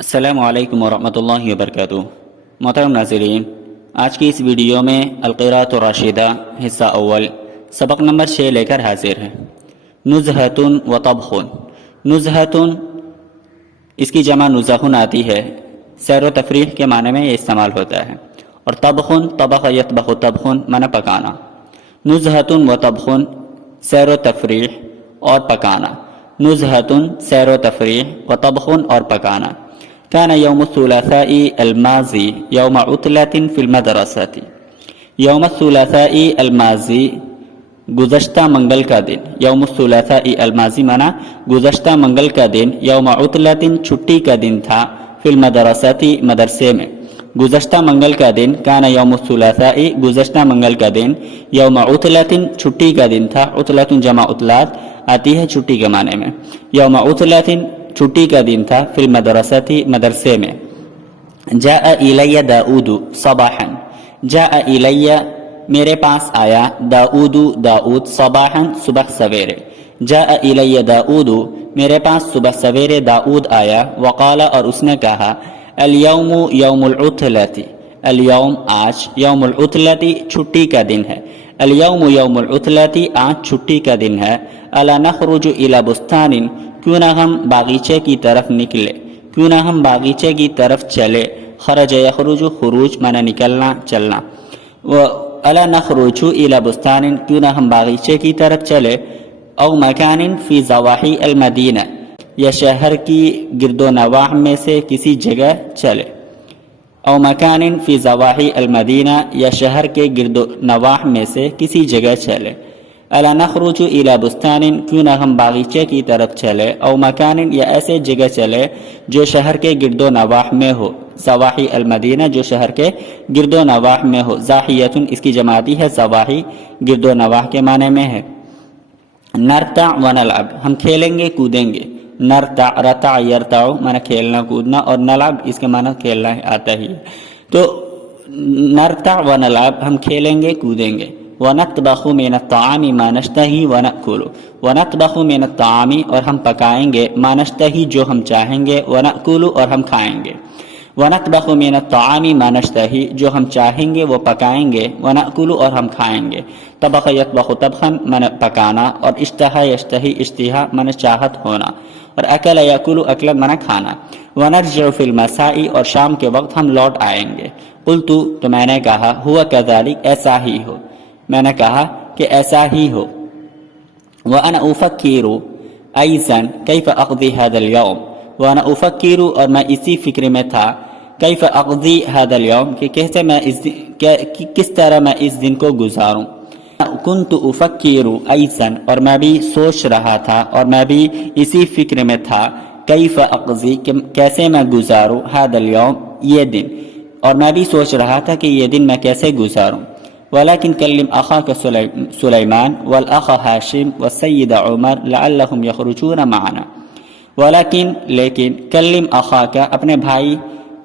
السلام علیکم ورحمۃ اللہ وبرکاتہ۔ محترم ناظرین، آج کی اس ویڈیو میں القراءۃ الراشدہ حصہ اول سبق نمبر 6 لے کر حاضر ہے۔ نزہۃ و طبخ۔ نزہۃ اس کی جمع نزہ آتی ہے، سیر و تفریح کے معنی میں یہ استعمال ہوتا ہے، اور طبخ طبخ یطبخ طبخ معنی پکانا۔ نزہۃ و طبخ سیر و تفریح اور پکانا۔ نزہۃ سیر و تفریح و طبخ اور پکانا۔ كان يوم الثلاثاء الماضي يوم عطلة في المدرسة۔ یوم الثلاثاء الماضی گزشتہ منگل کا دن، یوم الثلاثاء الماضی مانا گزشتہ منگل کا دن، یوم عطلة چھٹی کا دن تھا، فی المدرسة مدرسے میں، گزشتہ منگل کا دن، کان یوم الثلاثاء گزشتہ منگل کا دن، یوم عطلة چھٹی کا دن تھا، عطلة جمع عطلات آتی ہے چھٹی کے معنی میں، یوم عطلة چھٹی کا دن تھا، فی المدرسة مدرسے میں۔ جاء الی داؤد صباحا، جاء الی میرے پاس آیا، داؤد داؤد، صباحا صبح سویرے، جاء الی داؤد میرے پاس صبح سویرے داؤد آیا، وقال اور اس نے کہا، الیوم یوم العطلة، الیوم آج، یوم العطلة چھٹی کا دن ہے، الیوم یوم العطلة آج چھٹی کا دن ہے، الا نخرج الی بستان کیوں نہ ہم باغیچے کی طرف نکلے، کیوں نہ ہم باغیچے کی طرف چلے، خرج یخرج خروج معنی نکلنا چلنا، الا نخرج الی بستان کیوں نہ ہم باغیچے کی طرف چلے، او مکان فی ضواحی المدینہ یا شہر کی گرد و نواح میں سے کسی جگہ چلے، او مکان فی ضواحی المدینہ یا شہر کے گرد و نواح میں سے کسی جگہ چلے، الا نخرج الی بستان کیوں نہ ہم باغیچے کی طرف چلے، او مکان یا ایسے جگہ چلے جو شہر کے گرد و نواح میں ہو، ضواحی المدینہ جو شہر کے گرد و نواح میں ہو، ضاحیۃ اس کی جماعتی ہے، ضواحی گرد و نواح کے معنی میں ہے۔ نرتع و نلعب ہم کھیلیں گے کودیں گے، نرتع رتع یرتع معنی کھیلنا کودنا، اور نلعب اس کے معنی کھیلنا آتا ہی ہے، تو نرتع و نلعب ہم کھیلیں گے کودیں گے۔ وَنَطْبَخُ مِنَ الطَّعَامِ مَا نَشْتَهِي وَنَأْكُلُ، وَنَطْبَخُ مِنَ الطَّعَامِ اور ہم پکائیں گے، مَا نَشْتَهِي جو ہم چاہیں گے، وَنَأْكُلُ اور ہم کھائیں گے۔ وَنَطْبَخُ مِنَ الطَّعَامِ مَا نَشْتَهِي جو ہم چاہیں گے وہ پکائیں گے، وَنَأْكُلُ اور ہم کھائیں گے۔ طبخ یطبخ طبخا معنی پکانا، اور اشتہا یشتہی اشتہا معنی چاہت ہونا، اور اکل یاکل اکلا معنی کھانا۔ وَنَرْجِعُ فِي الْمَسَاءِ اور شام کے وقت ہم لوٹ آئیں گے۔ قلت تو میں نے کہا، ہوا كذلك ایسا ہی ہو، میں نے کہا کہ ایسا ہی ہو۔ وَأَنَا أُفَكِّرُ أَيْضًا كَيْفَ أَقْضِي هَذَا الْيَوْمَ، وَأَنَا أُفَكِّرُ اور میں اسی فکر میں تھا، كَيْفَ أَقْضِي هَذَا الْيَوْمَ کہ کیسے میں کس طرح میں اس دن کو گزاروں۔ كُنْتُ أُفَكِّرُ أَيْضًا اور میں بھی سوچ رہا تھا، اور میں بھی اسی فکر میں تھا، كَيْفَ أَقْضِي کہ کیسے میں گزاروں، هَذَا الْيَوْمَ یہ دن، اور میں بھی سوچ رہا تھا کہ یہ دن میں کیسے گزاروں۔ وَلَكِنْ كَلِّمْ أَخَاكَ سُلَيْمَانَ وَالْأَخَ هَاشِمَ وَالسَّيِّدَ عُمَرَ لَعَلَّهُمْ يَخْرُجُونَ مَعَنَا۔ لیکن کلم اخاک اپنے بھائی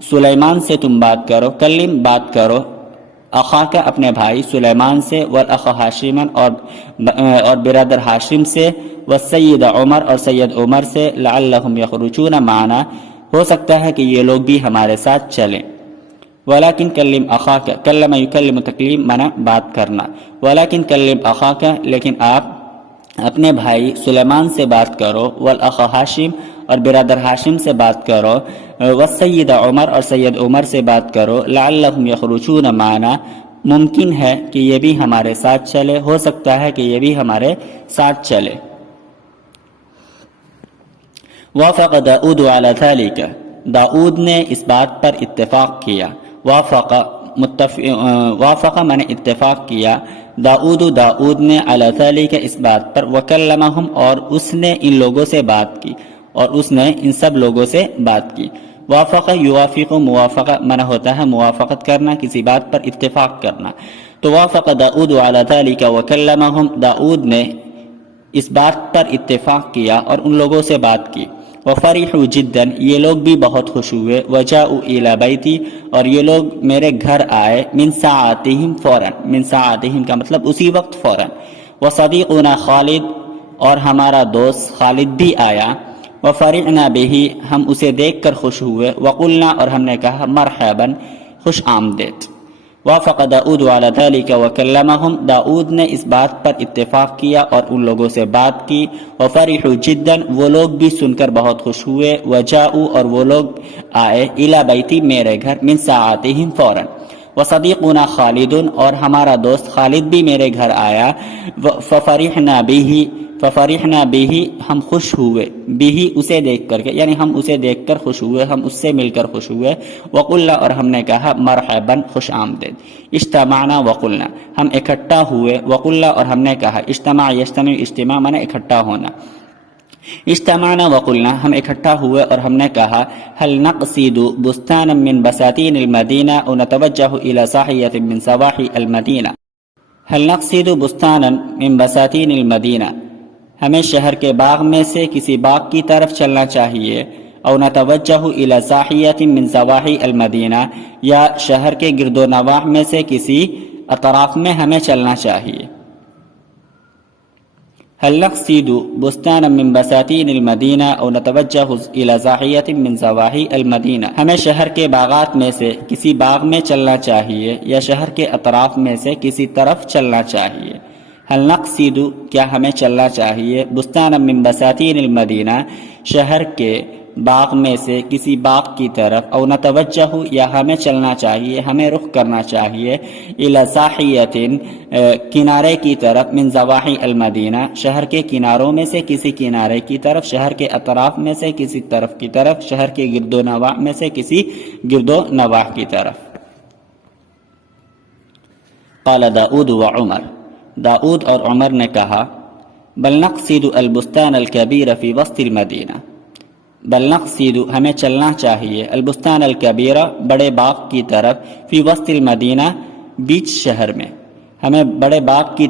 سلیمان سے تم بات کرو، کلم بات کرو، اخاک اپنے بھائی سلیمان سے، والأخ هاشما اور برادر ہاشم سے، والسید عمر اور سید عمر سے، لعلهم يخرجون معنا ہو سکتا ہے کہ یہ لوگ بھی ہمارے ساتھ چلیں۔ ولیکن کلم اخاک، کلم یکلم تکلیم معنی بات کرنا، ولیکن کلم اخاک لیکن آپ اپنے بھائی سلیمان سے بات کرو، والاخ ہاشم اور برادر ہاشم سے بات کرو، والسید عمر اور سید عمر سے بات کرو، لعلهم یخرجون معنا ممکن ہے کہ یہ بھی ہمارے ساتھ چلے، ہو سکتا ہے کہ یہ بھی ہمارے ساتھ چلے۔ وافق داؤد علی ذلك داؤد نے اس بات پر اتفاق کیا، وافق من اتفاق کیا، داؤد نے علی ذلك اس بات پر، وکلمہم اور اس نے ان لوگوں سے بات کی، اور اس نے ان سب لوگوں سے بات کی۔ وافق یوافق موافقہ منع ہوتا ہے موافقت کرنا، کسی بات پر اتفاق کرنا، تو وافق داؤد علی ذلك وکلمہم داؤد نے اس بات پر اتفاق کیا اور ان لوگوں سے بات کی۔ وفرحوا جدا یہ لوگ بھی بہت خوش ہوئے، وجاؤوا الی بیتی اور یہ لوگ میرے گھر آئے، من ساعتہم فوراً، من ساعتہم کا مطلب اسی وقت فوراً۔ وصدیقنا خالد اور ہمارا دوست خالد بھی آیا، وفرحنا به ہم اسے دیکھ کر خوش ہوئے، وقلنا اور ہم نے کہا مرحبا خوش آمدید۔ وافق داؤد على ذلك وكلمهم داؤد نے اس بات پر اتفاق کیا اور ان لوگوں سے بات کی۔ وفرحوا جدا وہ لوگ بھی سن کر بہت خوش ہوئے۔ وجاؤ اور وہ لوگ آئے الى بیتی میرے گھر من ساعاتهم فوراً۔ وصدیقنا خالد اور ہمارا دوست خالد بھی میرے گھر آیا۔ ففرحنا به ہم خوش ہوئے، به اسے دیکھ کر کے، یعنی ہم اسے دیکھ کر خوش ہوئے، ہم اس سے مل کر خوش ہوئے۔ وقلنا اور ہم نے کہا مرحبا خوش آمدید۔ اجتمعنا وقلنا ہم اکٹھا ہوئے، وقلنا اور ہم نے کہا، اجتماع یجتمع اجتماع مانا اکٹھا ہونا۔ اجتمعنا وقلنا ہم اکٹھا ہوئے اور ہم نے کہا هل نقصد بستانا من بساتین المدینہ او نتوجہ الى ساحیۃ من سواحی المدینہ۔ هل نقصد بستانا من بساتین المدینہ ہمیں شہر کے باغ میں سے کسی باغ کی طرف چلنا چاہیے، او نتوجہ الی ساحیۃ من سواحی المدینہ یا شہر کے گرد و نواح میں سے کسی اطراف میں ہمیں چلنا چاہیے۔ هل نقصد بستانا من بساتین المدینہ او نتوجہ الی ساحیۃ من سواحی المدینہ ہمیں شہر کے باغات میں سے کسی باغ میں چلنا چاہیے یا شہر کے اطراف میں سے کسی طرف چلنا چاہیے۔ هل نقصد کیا ہمیں چلنا چاہیے، بستان من بساتین المدینہ شہر کے باغ میں سے کسی باغ کی طرف، او نتوجہ یا ہمیں چلنا چاہیے، ہمیں رخ کرنا چاہیے، الی ساحیۃ کنارے کی طرف، من زواحی المدینہ شہر کے کناروں میں سے کسی کنارے کی طرف، شہر کے اطراف میں سے کسی طرف کی طرف، شہر کے گرد و نواح میں سے کسی گرد و نواح کی طرف۔ قال داؤد وعمر داؤد اور عمر نے کہا بل نقصد البستان الکبیر فی وسط المدینہ بل نقصد ہمیں چلنا چاہیے البستان الکبیرہ بڑے باغ کی طرف فی وسط المدینہ بیچ شہر میں ہمیں بڑے باغ کی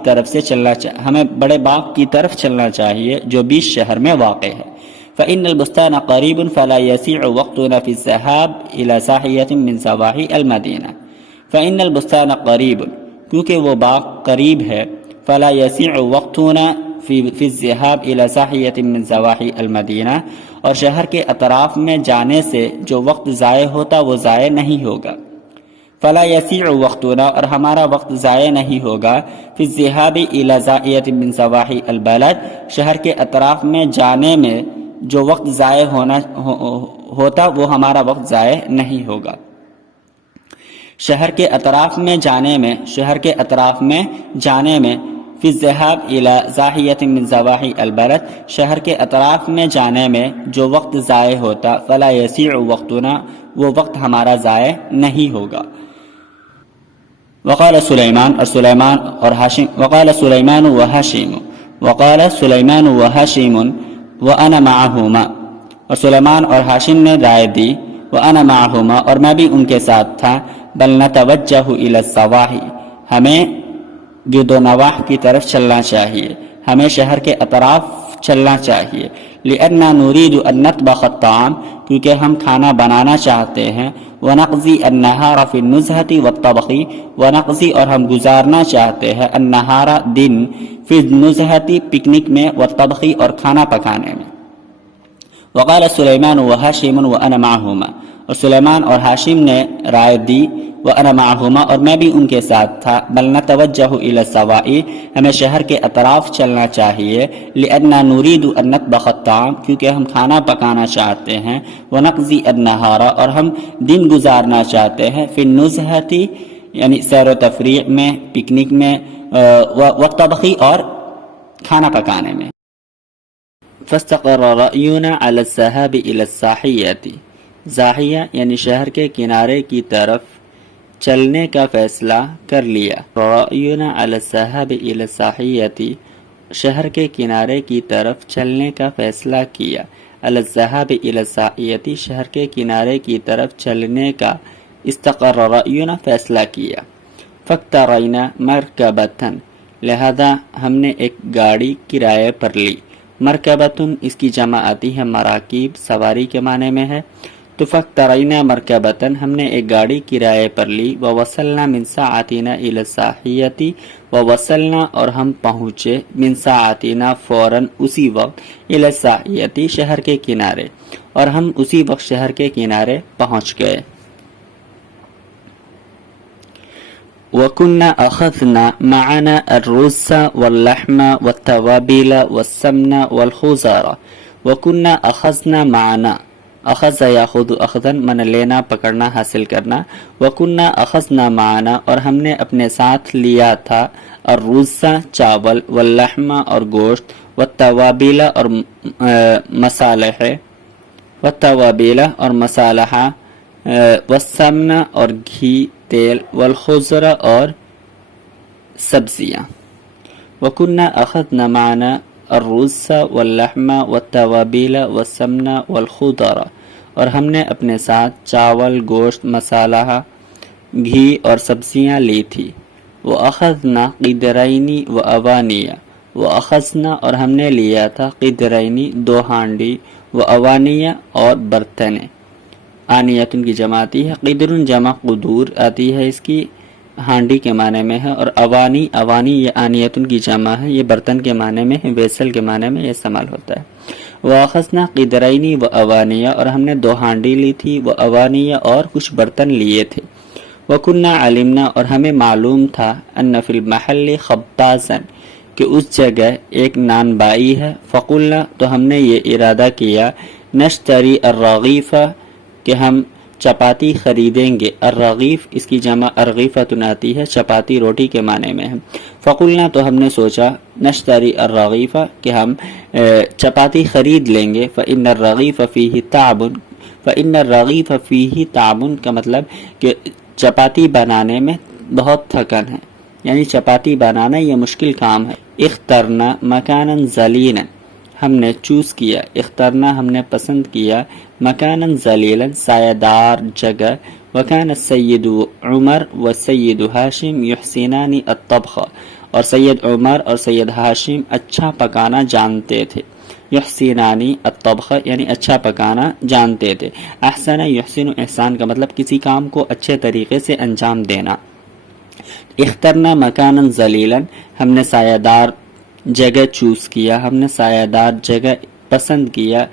طرف چلنا چاہیے جو بیچ شہر میں واقع ہے۔ فإن البستان قریب فلا یسیع وقتنا فی الذهاب إلی ساحیۃ من سواحی المدینہ فإن البستان قریب کیونکہ وہ باغ قریب ہے، فلا یسیع وقتنا فی الذهاب الى ساحیۃ من سواحی المدینہ اور شہر کے اطراف میں جانے سے جو وقت ضائع ہوتا وہ ضائع نہیں ہوگا۔ فلا یسیع وقتنا اور ہمارا وقت ضائع نہیں ہوگا، فی الذهاب الى ساحیۃ من سواحی البلد شہر کے اطراف میں جانے میں جو وقت ضائع ہوتا وہ ہمارا وقت ضائع نہیں ہوگا۔ شہر کے اطراف میں جانے میں فی الذهاب الى ساحیۃ من سواحی البلد شہر کے اطراف میں جانے میں جو وقت ضائع ہوتا، فلا یسیع وقتنا وہ وقت ہمارا ضائع نہیں ہوگا۔ وقال سلیمان وحاشم وانا معهما اور سلیمان اور ہاشم نے رائے دی، وانا معهما اور میں بھی ان کے ساتھ تھا، بل نتوجہ الی السواحی ہمیں گرد و نواح کی طرف چلنا چاہیے، ہمیں شہر کے اطراف چلنا چاہیے، لأننا نريد ان نطبخ الطعام کیونکہ ہم کھانا بنانا چاہتے ہیں، ونقضی النہار فی النزہۃ والطبخ ونقضی اور ہم گزارنا چاہتے ہیں النہار دن فی النزہۃ پکنک میں، والطبخ اور کھانا پکانے میں۔ وقال سلیمان وحاشم وانا معهما اور سلیمان اور ہاشم نے رائے دی، وانا معهما اور میں بھی ان کے ساتھ تھا، بل نتوجہ الی السوائی ہمیں شہر کے اطراف چلنا چاہیے، لأننا نريد ان نطبخ الطعام کیونکہ ہم کھانا پکانا چاہتے ہیں، ونقضی النہار اور ہم دن گزارنا چاہتے ہیں، فی النزہۃ یعنی سیر و تفریح میں، پکنک میں، والطبخ اور کھانا پکانے میں۔ فاستقر رأینا علی الذهاب الى الساحیۃ زاحیہ یعنی شہر کے کنارے کی طرف چلنے کا فیصلہ کر لیا۔ رأینا علی الذهاب الى الساحیۃ شہر کے کنارے کی طرف چلنے کا فیصلہ کیا، علی الذهاب الى الساحیۃ شہر کے کنارے کی طرف چلنے کا استقر رأینا فیصلہ کیا۔ فاقترینا مرکبۃ لہذا ہم نے ایک گاڑی کرائے پر لی، مرکبۃ اس کی جمع آتی ہے مراکیب، سواری کے معنی میں ہے، تو فاقترينا مركبة ہم نے ایک گاڑی کرائے پر لی، ووصلنا من ساعتنا الى الساحية ووصلنا اور ہم پہنچے من ساعتنا فوراً اسی وقت الى الساحية شہر کے کنارے، اور ہم اسی وقت شہر کے کنارے پہنچ گئے۔ وَكُنَّا أَخَذْنَا مَعَنَا الرُّزَّ وَاللَّحْمَ وَالتَّوَابِيلَ وَالسَّمْنَ وَالْخُزَارَ وَكُنَّا أَخَذْنَا مَعَنَا، اخذ یاخذ اخذن من لینا پکڑنا حاصل کرنا، وَكُنَّا أَخَذْنَا مَعَنَا اور ہم نے اپنے ساتھ لیا تھا، الرُّزَّ چاول، واللحم اور گوشت، والتوابیل اور مصالح، والتوابیل اور مصالحہ، والسمن اور گھی تیل، والخضر اور سبزیاں۔ وَكُنَّا أَخَذْنَا مَعَنَا الرُّزَّ وَاللَّحْمَ وَالتَّوَابِيلَ وَالسَّمْنَ وَالْخُضَرَ اور ہم نے اپنے ساتھ چاول، گوشت، مصالحہ، گھی اور سبزیاں لی تھی۔ وَأَخَذْنَا قِدْرَيْنِ وَأَوَانِيَ وَأَخَذْنَا اور ہم نے لیا تھا قدرینی دو ہانڈی، وَأَوَانِيَ اور برتنیں، آنیتن کی جمع آتی ہے، قدرن جمع قدور آتی ہے، اس کی ہانڈی کے معنی میں ہے، اور اوانی یہ آنیتن کی جمع ہے، یہ برتن کے معنی میں ہے، ویسل کے معنی میں یہ استعمال ہوتا ہے۔ وَأَخَذْنَا قِدْرَيْنِ وَأَوَانِيَ اور ہم نے دو ہانڈی لی تھی، وَأَوَانِيَ اور کچھ برتن لیے تھے۔ وَكُنَّا عَلِمْنَا اور ہمیں معلوم تھا، أَنَّ فِي الْمَحَلِّ خَبَّازًا کہ اس جگہ ایک نان بائی ہے، فَقُلْنَا تو ہم نے یہ ارادہ کیا، نشتری الرغیف کہ ہم چپاتی خریدیں گے، الرغیف اس کی جمع ارغیفتن آتی ہے، چپاتی روٹی کے معنی میں ہے۔ فقلنا تو ہم نے سوچا، نشتری الرغیف کہ ہم چپاتی خرید لیں گے، فإن الرغیف فیہ تعب، فإن الرغیف فیہ تعب کا مطلب کہ چپاتی بنانے میں بہت تھکن ہے، یعنی چپاتی بنانا یہ مشکل کام ہے۔ اخترنا مکانا ذلیلا ہم نے چوز کیا، اخترنا ہم نے پسند کیا، مکانا ذلیلا سایہ دار جگہ، وکان السید عمر و سید ہاشم یحسنان الطبخ اور سید عمر اور سید ہاشم اچھا پکانا جانتے تھے، یحسنانی الطبخ یعنی اچھا پکانا جانتے تھے، احسن یحسن احسان کا مطلب کسی کام کو اچھے طریقے سے انجام دینا۔ اخترنا مکانا ذلیلا ہم نے سایہ دار جگہ چوز کیا، ہم نے سایہ دار جگہ پسند کیا،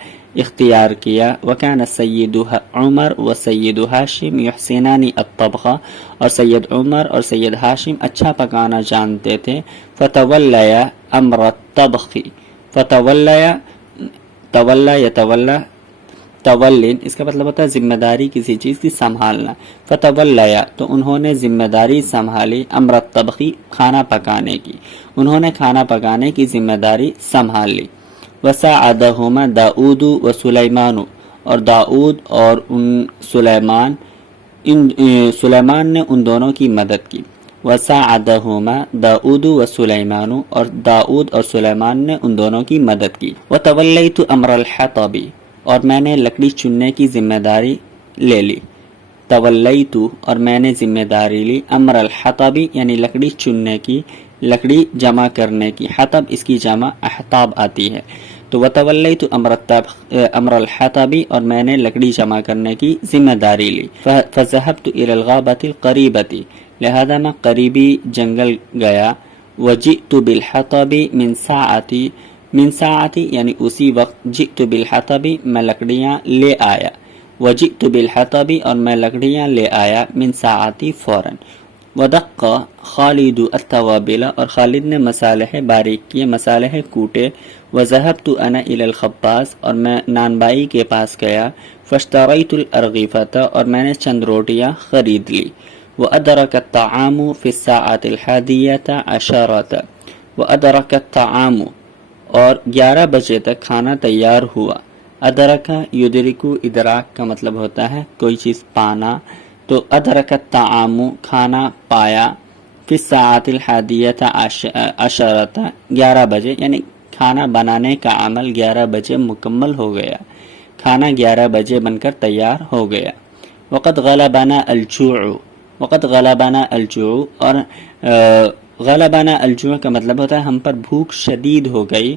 اختیار کیا، وکان سید عمر و سید ہاشم یحسنان الطبخ اور سید عمر اور سید ہاشم اچھا پکانا جانتے تھے، فتولیا امر الطبخ، فتولیا تولا یتولا تولن اس کا مطلب ہوتا ہے ذمہ داری کسی چیز کی سنبھالنا، فتولیا تو انہوں نے ذمہ داری سنبھالی، امر الطبخ کھانا پکانے کی، انہوں نے کھانا پکانے کی ذمہ داری سنبھال لی۔ وساعدہما داؤد و سلیمان اور داؤد اور سلیمان نے ان دونوں کی مدد کی۔ وساعدہما داؤد و سلیمان اور داؤد اور سلیمان نے ان دونوں کی مدد کی۔ وتولیت امر الحطب اور میں نے لکڑی چننے کی ذمہ داری لے لی، تولیت اور میں نے ذمہ داری لی، امر الحطب یعنی لکڑی چننے کی، لکڑی جمع کرنے کی، حطب اس کی جمع احطاب آتی ہے، تو وتولیت امر الحطب اور میں نے لکڑی جمع کرنے کی ذمہ داری لی۔ فذهبت الى الغابة القریبة لہذا میں قریبی جنگل گیا، وجئت بالحطب من ساعتی یعنی اسی وقت، جئت بالحطب میں لکڑیاں لے آیا، وجئت بالحطب اور میں لکڑیاں لے آیا، من ساعتی فوراً۔ ودق خالد التوابل اور خالد نے مصالح باریک کیے، مصالح کوٹے، وذهبت انا الى الخباز اور میں نان بائی کے پاس گیا، فاشتریت الارغفۃ اور میں نے چند روٹیاں خرید لی، وادرک الطعام فی الساعۃ الحادیۃ عشرۃ، وادرک الطعام اور 11 بجے تک کھانا تیار ہوا، ادرک یدرکو ادراک کا مطلب ہوتا ہے کوئی چیز پانا، تو ادرک الطعام کھانا پایا، فی الساعۃ الحادیۃ عشرۃ 11 بجے یعنی کھانا بنانے کا عمل 11 بجے مکمل ہو گیا، کھانا 11 بجے بن کر تیار ہو گیا۔ وقد غلبنا الجوع، وقد غلبنا الجوع اور غلبنا الجوع کا مطلب ہوتا ہے ہم پر بھوک شدید ہو گئی،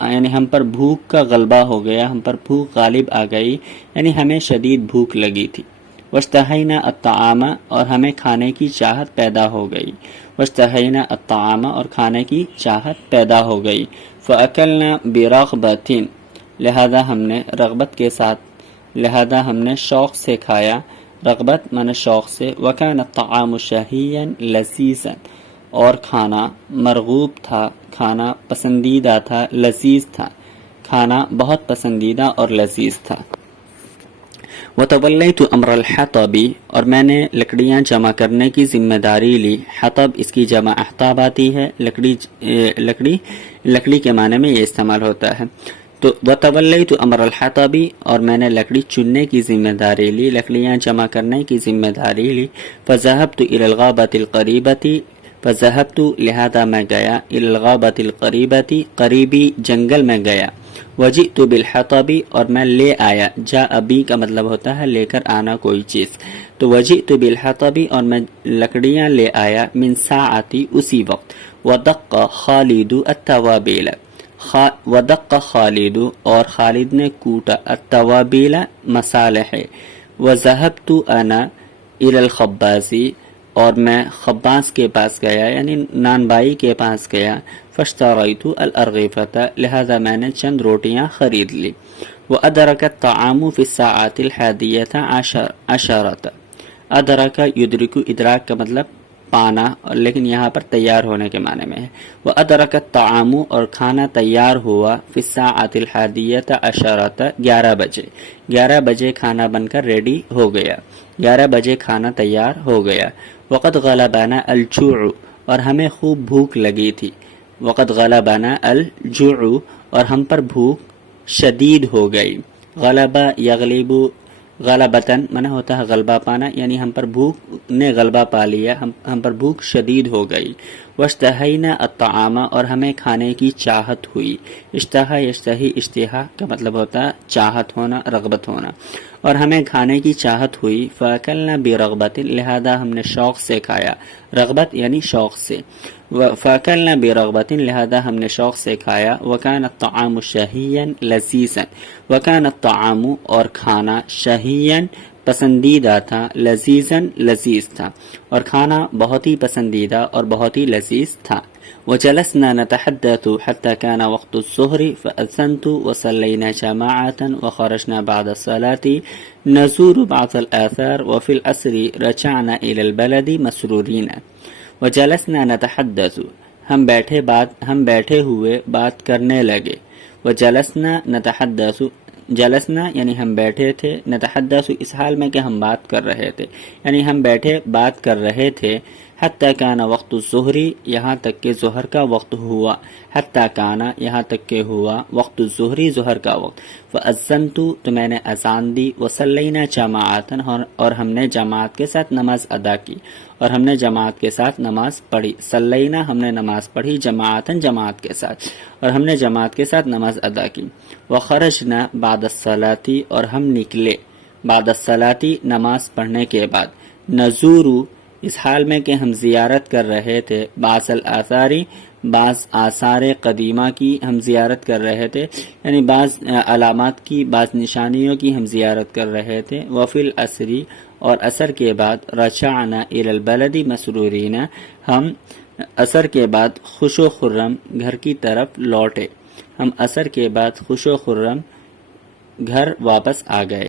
یعنی ہم پر بھوک کا غلبہ ہو گیا، ہم پر بھوک غالب آ گئی، یعنی ہمیں شدید بھوک لگی تھی۔ واشتہینا الطعام، اور ہمیں کھانے کی چاہت پیدا ہو گئی۔ واشتہینا الطعام، اور کھانے کی چاہت پیدا ہو گئی۔ فاکلنا برغبۃ، لہذا ہم نے رغبت کے ساتھ، لہذا ہم نے شوق سے کھایا، رغبت من شوق سے۔ وکان الطعام شہیا لذیذا، اور کھانا مرغوب تھا، کھانا پسندیدہ تھا، لذیذ تھا، کھانا بہت پسندیدہ اور لذیذ تھا۔ وتولیت امر الحطب، اور میں نے لکڑیاں جمع کرنے کی ذمہ داری لی۔ حطب اس کی جمع احطاب آتی ہے، لکڑی کے معنی میں یہ استعمال ہوتا ہے۔ تو وتولیت امر الحطب، اور میں نے لکڑی چننے کی ذمہ داری لی، لکڑیاں جمع کرنے کی ذمہ داری لی۔ فذهبت الى الغابة القریبة، فذهبت لہذا میں گیا، الى الغابة القریبة قریبی جنگل میں گیا۔ وجئت بالحطب، اور میں لے آیا، جاء بی کا مطلب ہوتا ہے لے کر آنا کوئی چیز، تو وجئت بالحطب، اور میں لکڑیاں لے آیا، من ساعتی اسی وقت۔ ودق خالد التوابیل، ودق خالد، اور خالد نے کوٹا، التوابیل مصالح۔ وذهبت انا الى الخباز، اور میں خباز کے پاس گیا، یعنی نان بائی کے پاس گیا۔ فاشتریت الارغفۃ، لہذا میں نے چند روٹیاں خرید لی۔ وادرک الطعام فی الساعۃ الحادیۃ عشرۃ، ادرک یدرک، ادراک کا مطلب پانا، لیکن یہاں پر تیار ہونے کے معنی میں ہے۔ وادرک الطعام، اور کھانا تیار ہوا، فی الساعۃ الحادیۃ عشرۃ، 11 بجے، 11 بجے کھانا بن کر ریڈی ہو گیا، 11 بجے کھانا تیار ہو گیا۔ وقد غلبنا الجوع، اور ہمیں خوب بھوک لگی تھی۔ وقد غلبنا الجوع، اور ہم پر بھوک شدید ہو گئی۔ غلبہ یغلب، غلبتاً منع ہوتا ہے غلبہ پانا، یعنی ہم پر بھوک نے غلبہ پا لیا، ہم پر بھوک شدید ہو گئی۔ واشتہینا الطعام، اور ہمیں کھانے کی چاہت ہوئی۔ اشتہا یشتہی، اشتہا کا مطلب ہوتا ہے چاہت ہونا، رغبت ہونا، اور ہمیں کھانے کی چاہت ہوئی۔ فاکلنا برغبۃ، لہذا ہم نے شوق سے کھایا، رغبت یعنی شوق سے۔ فاکلنا برغبۃ، لہذا ہم نے شوق سے کھایا۔ وکان الطعام شہیا لذیذا، وکان الطعام، اور کھانا شہیا پسندیدہ تھا، لذیذا لذیذ تھا، اور کھانا بہت ہی پسندیدہ اور بہت ہی لذیذ تھا۔ وجلسنا نتحدث حتى كان وقت الظهر فأذنت وصلينا جماعة وخرجنا بعد الصلاة نزور بعض الآثار وفي العصر رجعنا إلى البلد مسرورين۔ وجلسنا نتحدث، ہم بیٹھے ہوئے بات کرنے لگے۔ وجلسنا نتحدث، جلسنا یعنی ہم بیٹھے تھے، نتحدث اس حال میں کہ ہم بات کر رہے تھے، یعنی ہم بیٹھے بات کر رہے تھے۔ حتی کان وقت الظہر، یہاں تک کہ ظہر کا وقت ہوا، حتی کان یہاں تک کہ ہوا، وقت الظہر ظہر کا وقت۔ فاذنت، تو میں نے اذان دی، وصلینا جماعتا، اور ہم نے جماعت کے ساتھ نماز ادا کی، اور ہم نے جماعت کے ساتھ نماز پڑھی۔ صلینا ہم نے نماز پڑھی، جماعتا جماعت کے ساتھ، اور ہم نے جماعت کے ساتھ نماز ادا کی۔ وخرجنا بعد الصلاة، اور ہم نکلے، بعد الصلاة نماز پڑھنے کے بعد، نزور اس حال میں کہ ہم زیارت کر رہے تھے، بعض الآثار بعض آثار قدیمہ کی ہم زیارت کر رہے تھے، یعنی بعض علامات کی، بعض نشانیوں کی ہم زیارت کر رہے تھے۔ وفی العصر، اور عصر کے بعد، رجعنا الی البلد مسرورین، ہم عصر کے بعد خوش و خرم گھر کی طرف لوٹے، ہم عصر کے بعد خوش و خرم گھر واپس آ گئے۔